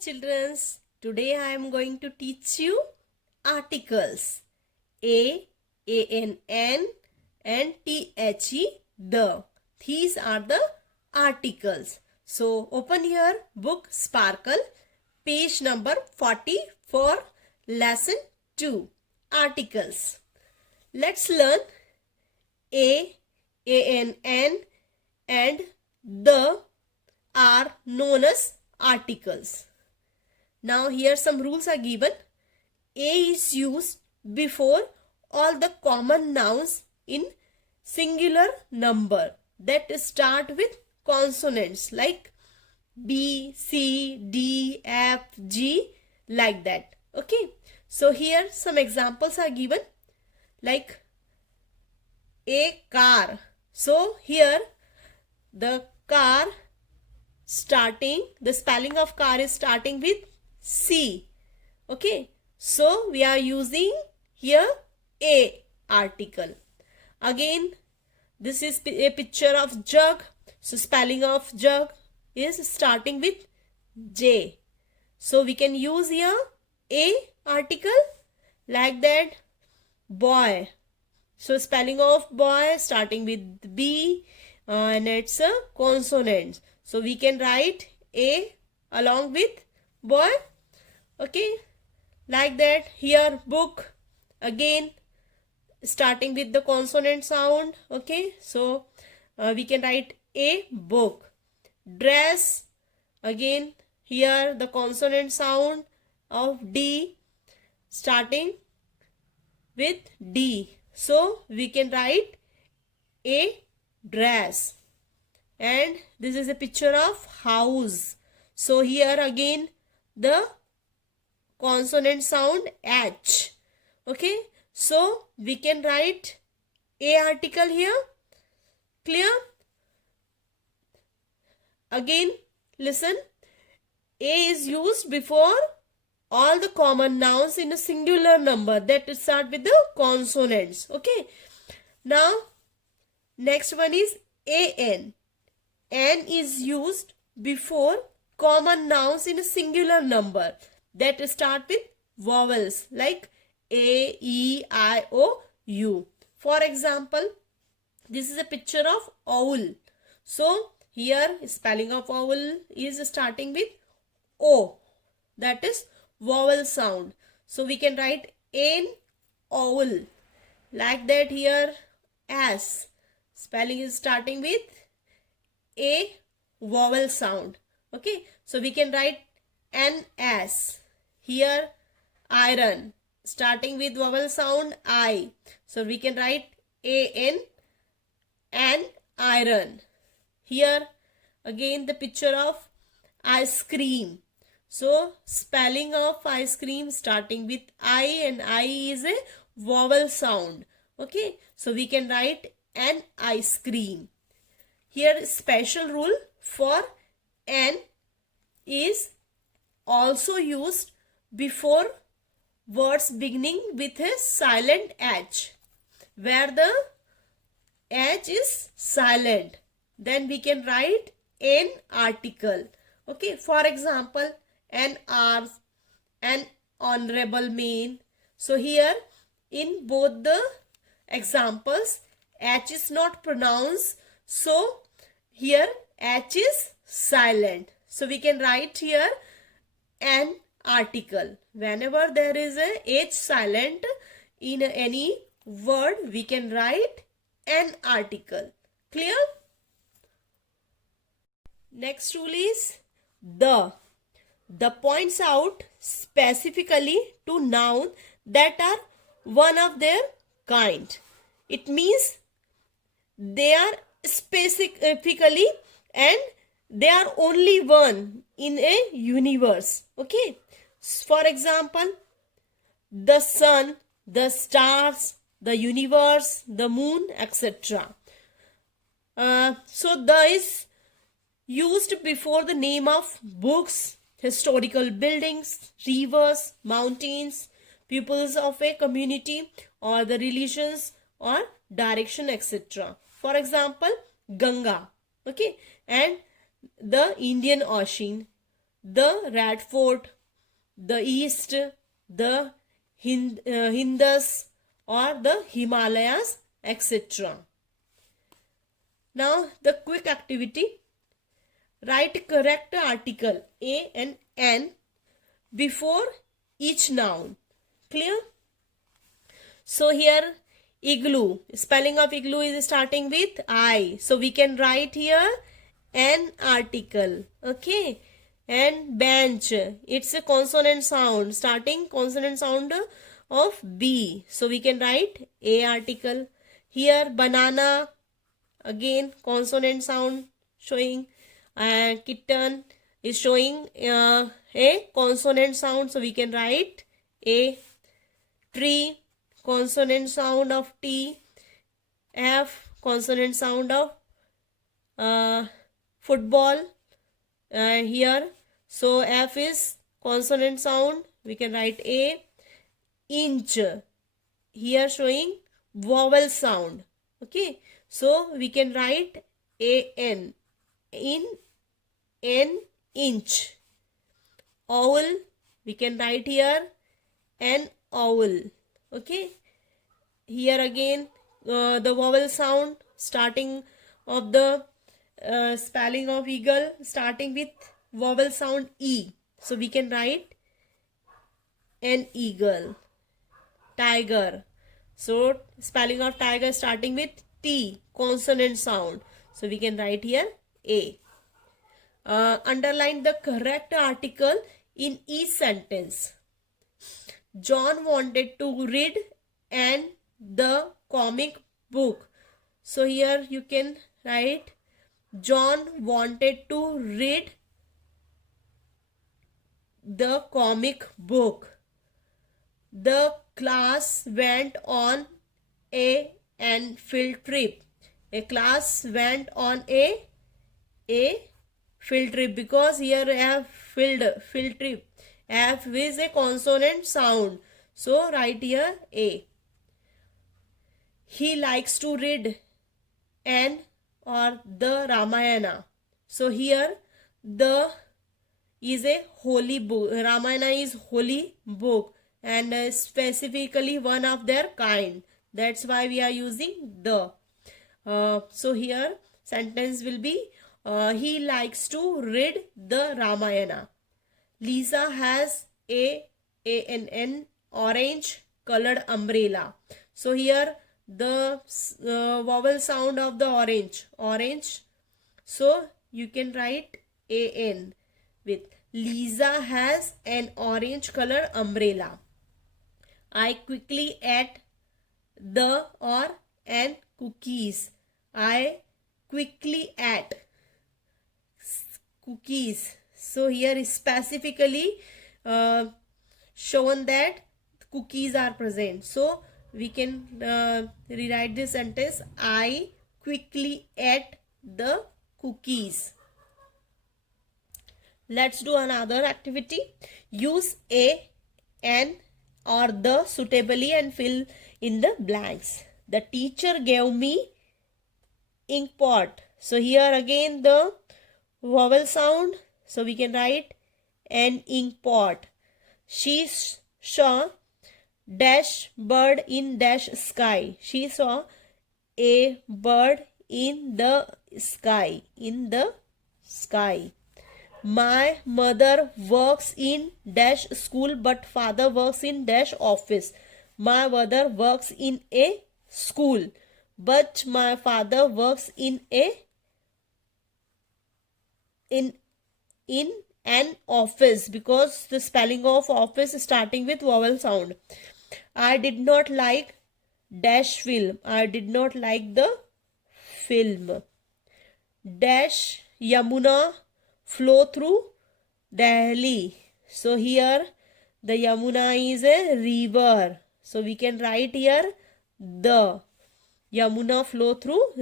childrens, today I am going to teach you articles A, A-N-N and T-H-E, the. These are the articles. So open your book Sparkle, page number 40 for lesson 2, articles. Let's learn A, A-N-N and the are known as articles. Now here some rules are given. A is used before all the common nouns in singular number that start with consonants like B, C, D, F, G, like that. Okay. So here some examples are given like a car. So here the car the spelling of car is starting with C. Okay. So we are using here A article. Again, this is a picture of jug. So spelling of jug is starting with J. So we can use here A article like that. Boy. So spelling of boy starting with B and it's a consonant. So we can write A along with boy. Okay. Like that. Here book. Again starting with the consonant sound. Okay. So we can write A book. Dress. Again here the consonant sound of D starting with D. So we can write a dress. And this is a picture of house. So here again the consonant sound H. Okay. So we can write A article here. Clear? Again listen. A is used before all the common nouns in a singular number that start with the consonants. Okay. Now next one is an. An is used before common nouns in a singular number that start with vowels like A, E, I, O, U. For example, this is a picture of owl. So here spelling of owl is starting with O. That is vowel sound. So we can write an owl. Like that here S. Spelling is starting with a vowel sound. Okay. So we can write an S. Here iron. Starting with vowel sound I. So we can write an iron. Here again the picture of ice cream. So spelling of ice cream starting with I and I is a vowel sound. Okay. So we can write an ice cream. Here special rule for an is also used before words beginning with a silent H. Where the H is silent, then we can write an article. Okay. For example, an arms, an honorable man. So here in both the examples H is not pronounced. So here H is silent. So we can write here an article. Whenever there is a H silent in any word, we can write an article. Clear? Next rule is the. The points out specifically to nouns that are one of their kind. It means they are specifically and they are only one in a universe. Okay. For example, the sun, the stars, the universe, the moon, etc. So the is used before the name of books, historical buildings, rivers, mountains, peoples of a community or the religions or direction, etc. For example, Ganga. Okay. And the Indian Ocean, the Red Fort, the East, the Hindus, or the Himalayas, etc. Now the quick activity. Write correct article A and N before each noun. Clear? So here igloo, spelling of igloo is starting with I. So we can write here an article. Okay. And bench, it's a consonant sound, starting consonant sound of B. So we can write A article. Here banana, again consonant sound showing. And kitten is showing a consonant sound. So we can write A. Tree, consonant sound of T. F, consonant sound of football here. So F is consonant sound. We can write A. Inch, here showing vowel sound. Okay. So we can write AN. An inch. Owl, we can write here an owl. Okay. Here again the vowel sound starting of the spelling of eagle starting with vowel sound E. So we can write an eagle. Tiger, so spelling of tiger starting with T, consonant sound. So we can write here A. Underline the correct article in each sentence. John wanted to read the comic book. So here you can write John wanted to read the comic book. The class went on an field trip. A class went on a field trip, because here I have field trip. F is a consonant sound. So write here A. He likes to read an or the Ramayana. So here the is a holy book. Ramayana is holy book and specifically one of their kind. That's why we are using the. So here sentence will be he likes to read the Ramayana. Lisa has an orange colored umbrella. So here the vowel sound of the orange. So you can write an with Lisa has an orange colored umbrella. I quickly ate the or an cookies. I quickly ate cookies. So here is specifically shown that cookies are present. So we can rewrite this sentence. I quickly ate the cookies. Let's do another activity. Use a, an or the suitably and fill in the blanks. The teacher gave me ink pot. So here again the vowel sound. So we can write an ink pot. She saw dash bird in dash sky. She saw a bird in the sky. In the sky. My mother works in dash school but father works in dash office. My mother works in a school but my father works in an office, because the spelling of office is starting with vowel sound. I did not like dash film. I did not like the film. Dash Yamuna flow through Delhi. So here the Yamuna is a river. So we can write here the Yamuna flow through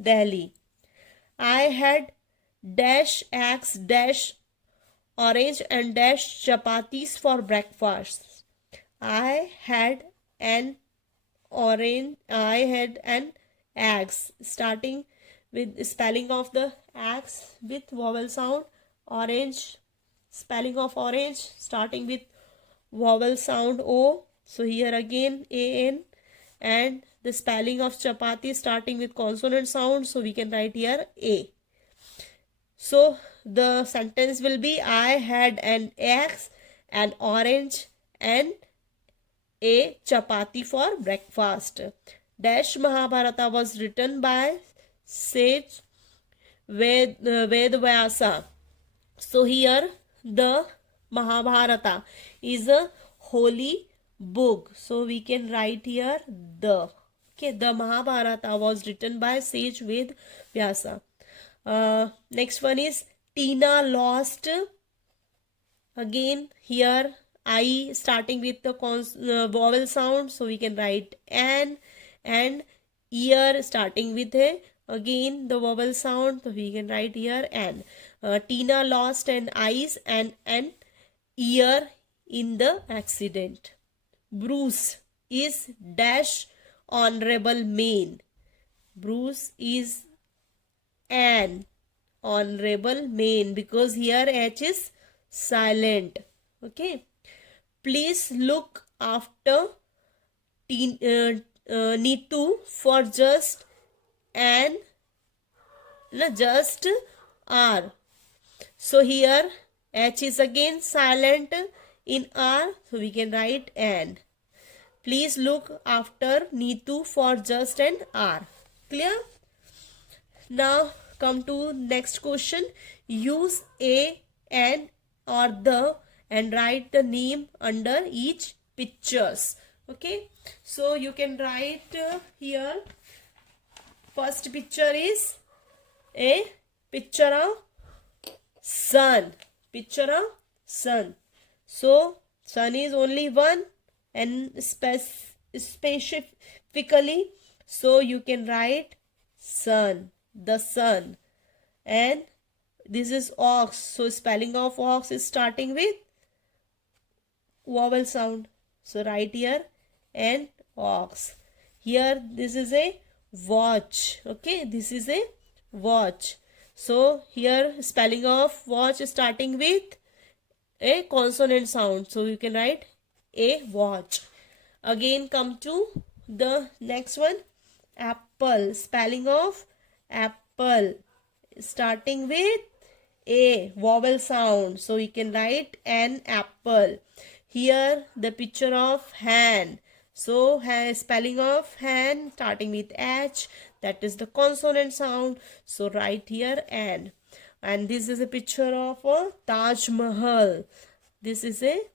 Delhi. I had dash eggs, dash orange and dash chapatis for breakfast. I had an eggs, starting with spelling of the eggs with vowel sound. Orange spelling of orange starting with vowel sound O. So here again AN. And the spelling of chapati starting with consonant sound. So we can write here A. So the sentence will be, I had an egg, an orange and a chapati for breakfast. Dash Mahabharata was written by sage Vedvyasa. So here the Mahabharata is a holy book. So we can write here the. Okay, the Mahabharata was written by sage Vedvyasa. Next one is Tina lost. Again here I starting with the vowel sound, so we can write an, and ear starting with a again the vowel sound, so we can write here an. Tina lost an eyes and an ear in the accident. Bruce is dash honorable man. Bruce is an honorable man because here H is silent. Okay. Please look after Neetu for just R. So here H is again silent in R, so we can write and. Please look after Neetu for just an R. Clear? Now come to next question. Use a, an or the and write the name under each pictures. Okay, so you can write here first picture is a picture of sun. Picture of sun. So sun is only one and specifically, so you can write sun, the sun. And this is ox, so spelling of ox is starting with vowel sound, so write here and ox. Here this is a watch. Okay, this is a watch, so here spelling of watch is starting with a consonant sound, so you can write a watch. Again come to the next one, apple. Spelling of apple starting with a vowel sound, so we can write an apple. Here the picture of hand, so spelling of hand starting with H, that is the consonant sound, so write here an. And this is a picture of a Taj Mahal. This is a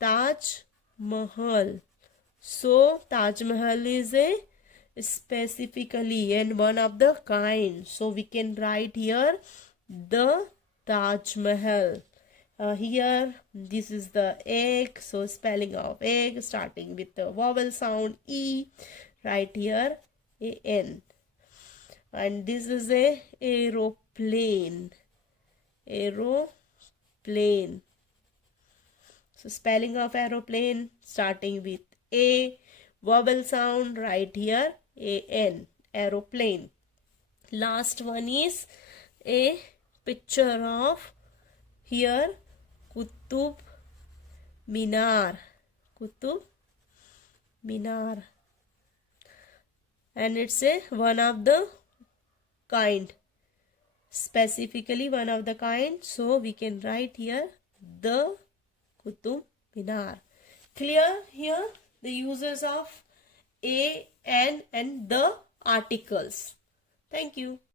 Taj Mahal, so Taj Mahal is a specifically and one of the kind, so we can write here the Taj Mahal. Here this is the egg, so spelling of egg starting with the vowel sound E, right here a N. And this is a aeroplane. Aeroplane, so spelling of aeroplane starting with a vowel sound, right here a N, aeroplane. Last one is a picture of here Qutub Minar. Qutub Minar, and it's a one of the kind, specifically one of the kind, so we can write here the Qutub Minar. Clear here the uses of a, an and the articles. Thank you.